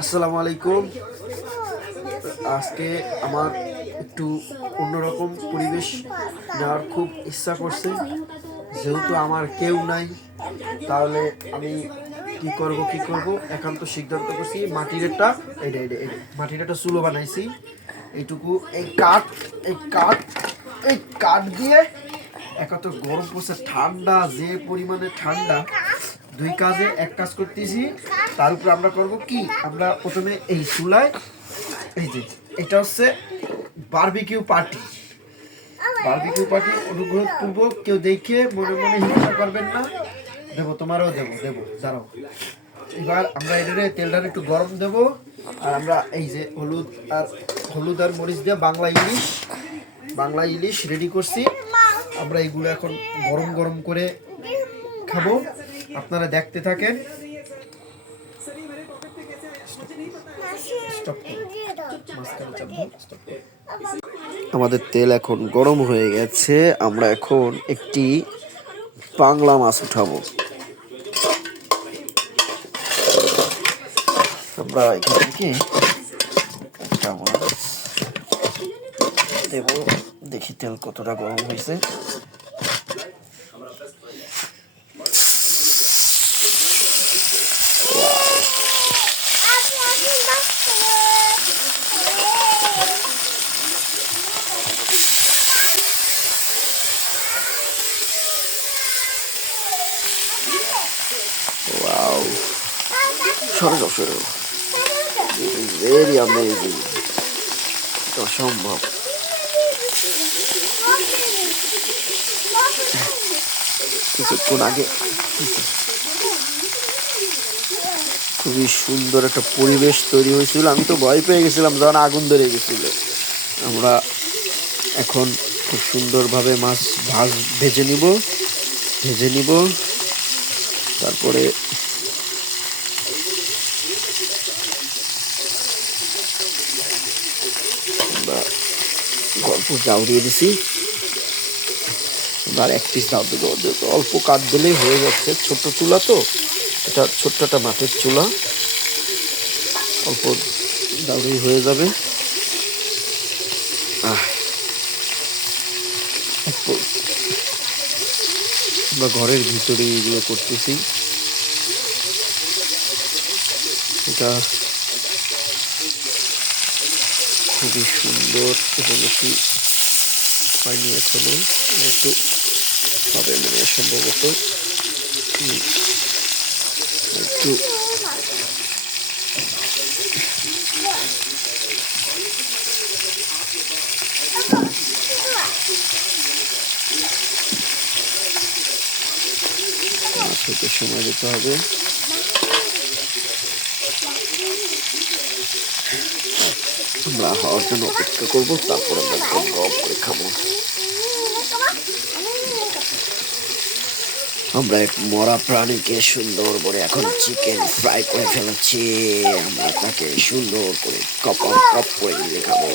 আসসালামু আলাইকুম। আজকে আমার একটু অন্যরকম পরিবেশ নেওয়ার খুব ইচ্ছা করছে। যেহেতু আমার কেউ নাই, তাহলে আমি কি করব একান্ত সিদ্ধান্ত করছি মাটির একটা চুলো বানাইছি। এইটুকু এই কাঠ দিয়ে একান্ত গরম পড়ছে, ঠান্ডা যে পরিমাণে ঠান্ডা, দুই কাজে এক কাজ করতেছি। তার উপরে আমরা করব কি, আমরা প্রথমে এই চুলায় এই যে এটা হচ্ছে বারবিকিউ পার্টি অনুগ্রহপূর্বক কেউ দেখে মনে মনে হিংসা করবেন না। তোমারও দেবো দাঁড়াও। এবার আমরা এটারে তেলটা একটু গরম দেব, আর আমরা এই যে হলুদ আর মরিচ দিয়ে বাংলা ইলিশ রেডি করছি। আমরা এইগুলো এখন গরম গরম করে খাবো, আপনারা দেখতে থাকেন। আমাদের তেল এখন গরম হয়ে গেছে, আমরা এখন একটি বাংলা মাছ উঠাবো। আমরা এখান থেকে দেব, দেখি তেল কতটা গরম হয়েছে। Wow, সরে যাও, ভেরি অ্যামেজিং, অসম্ভব। কিছুক্ষণ আগে খুবই সুন্দর একটা পরিবেশ তৈরি হয়েছিল, আমি তো ভয় পেয়ে গেছিলাম যখন আগুন ধরে গেছিল। আমরা এখন খুব সুন্দরভাবে মাছ ভেজে নিব, তারপরে আমরা গল্প জাল দিয়ে দিছি। আর এক পিস দাও দেবো, অল্প কাঠ দিলেই হয়ে যাচ্ছে, ছোট্ট চুলা তো, এটা ছোট্ট একটা মাটির চুলা, অল্প দাউরেই হয়ে যাবে। আমরা ঘরের ভিতরে এগুলো করতেছি, এটা খুবই সুন্দর এবং একটি হয়নি এখনো, একটু হবে মনে হয় সম্ভবত। একটু হতে সময় দিতে হবে। আমরা হওয়ার জন্য অপেক্ষা করবো, তারপর আমরা গরম করে খাবো। আমরা এক মরা প্রাণীকে সুন্দর করে এখন চিকেন ফ্রাই করে ফেলাচ্ছি। আমরা তাকে সুন্দর করে কপ করে নিয়ে খাবো।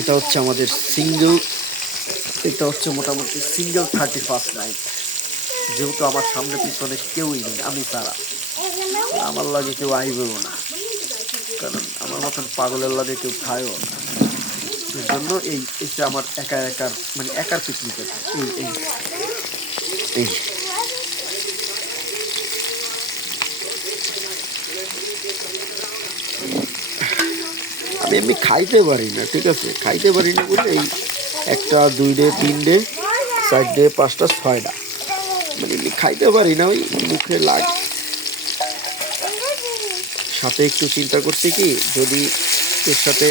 এটা হচ্ছে আমাদের মোটামুটি সিঙ্গেল 31st নাইট। যেহেতু আমার সামনে পিছনে কেউই নেই, আমি তারা, আমার লাগে কেউ আইবেও না, কারণ আমার মতন পাগলের লাগে কেউ খায়ও না। এই জন্য এইটা আমার একার পিকনিক আছে। এই আমি এমনি খাইতে পারি না, ঠিক আছে, খাইতে পারি না বলে এই 1টা 2ডে 3ডে 4ডে 5টা 6টা মানে এমনি খাইতে পারি না, ওই মুখে লাগে। সাথে একটু চিন্তা করছি কি, যদি এর সাথে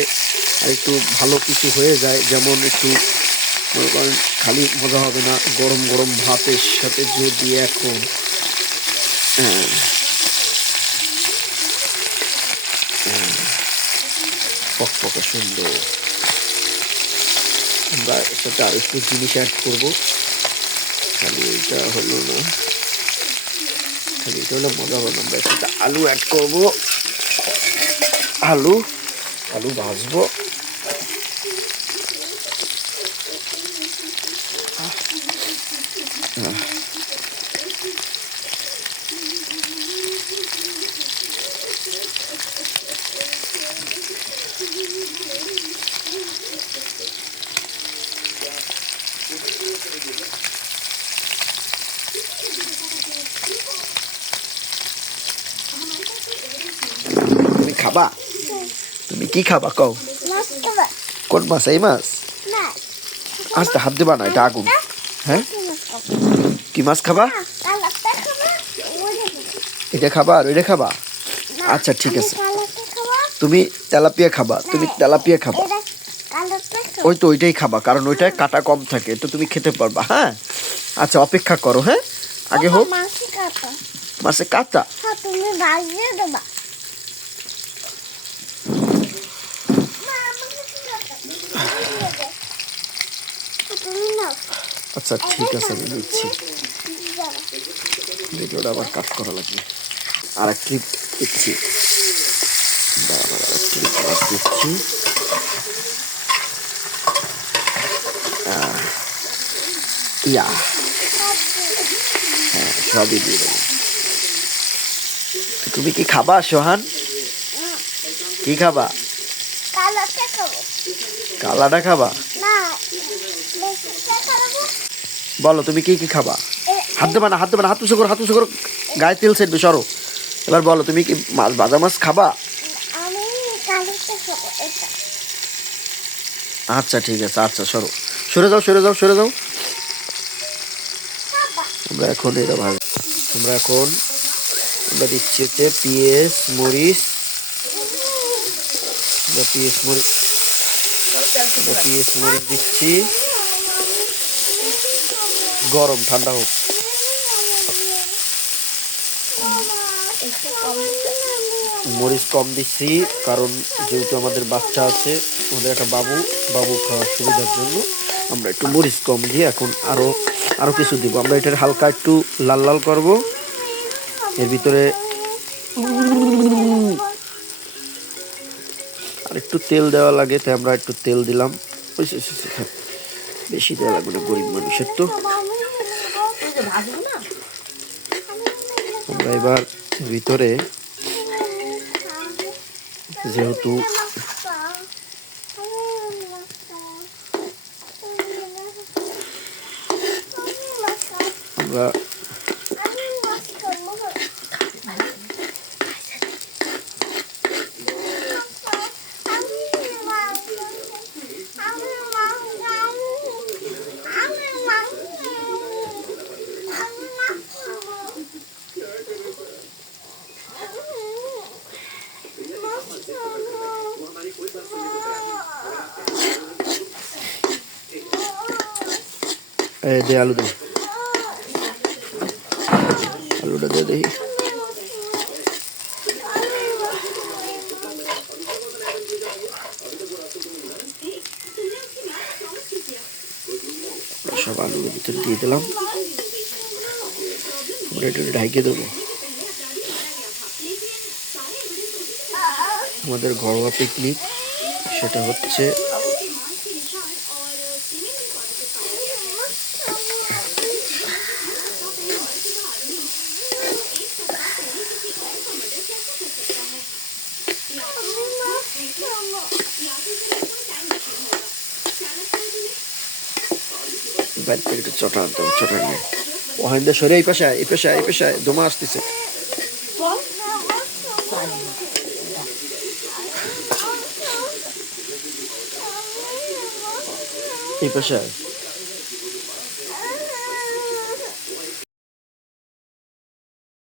আর একটু ভালো কিছু হয়ে যায়, যেমন একটু মনে করেন খালি মজা হবে না, গরম গরম ভাতের সাথে যদি এখন পকপকে সুন্দর, আমরা এর সাথে আর একটু জিনিস অ্যাড করবো। খালি এটা হলো না, খালি এটা হলে মজা হবে। আমরা একটা আলু অ্যাড করবো, আলু ভাজবো। খাবা? তুমি কি খাবা কও? কোন মাছ? এই মাছ? আস্তে হাত দিবা না, এটা আগুন। হ্যাঁ, কি মাছ খাবা? এটা খাবা আর ওইটা খাবা? আচ্ছা ঠিক আছে, তুমি তেলাপিয়া খাবা, তুমি তেলাপিয়া খাবা। ওই তো ওইটাই খাবা, কারণ ওইটায় কাটা কম থাকে, তো তুমি খেতে পারবা। হ্যাঁ আচ্ছা, অপেক্ষা করো। হ্যাঁ, আগে হোক। মাছে কাঁচা? আচ্ছা ঠিক আছে, আমি নিচ্ছি। ভিডিওটা আবার কাট করা লাগবে। আর এক ক্লিপ দিচ্ছি, দিচ্ছি। ইয়া, হ্যাঁ সবই দিয়ে দেবো। তুমি কি খাবা সোহান? কি খাবা? কালাটা খাবা? বলো তুমি কি কি খাবা? হাত দেবা না, হাত দেবা না, হাত উঁচু করো, হাত উঁচু করো, গায়ে তেল সেটবে, সরো। এবার বলো তুমি কি মাছ, ভাজা মাছ খাবা? আচ্ছা ঠিক আছে, আচ্ছা সরো, সরে যাও, সরে যাও, সরে যাও। আমরা এখন এটা ভাজা, আমরা এখন আমরা দিচ্ছি হচ্ছে পেঁয়াজ মরিচ, পেঁয়াজ মরিচ দিচ্ছি। গরম, ঠান্ডা হোক। মরিচ কম দিচ্ছি, কারণ যেহেতু আমাদের বাচ্চা আছে, আমাদের একটা বাবু খাওয়ার সুবিধার জন্য আমরা একটু মরিচ কম দিয়ে এখন আরো কিছু দিব। আমরা এটার হালকা একটু লাল লাল করব। এর ভিতরে আর একটু তেল দেওয়া লাগে, তাই আমরা একটু তেল দিলাম। বেশি দেওয়া লাগবে না, গরিব মানুষের তো। আমরা এবার ভিতরে যেহেতু আমরা দে আলু দে, আলুটা দে দেখি। সব আলুর ভিতরে দিয়ে দিলাম, আমরা একটু ঢাইকে দেবো। আমাদের ঘরোয়া পিকনিক, সেটা হচ্ছে একটু চটা আনতে হবে, চটা নিয়ে ওখানে সরে এই পেশায়, এই পেশায়, এই পেশায় দমা আসতেছে। এই পেশায়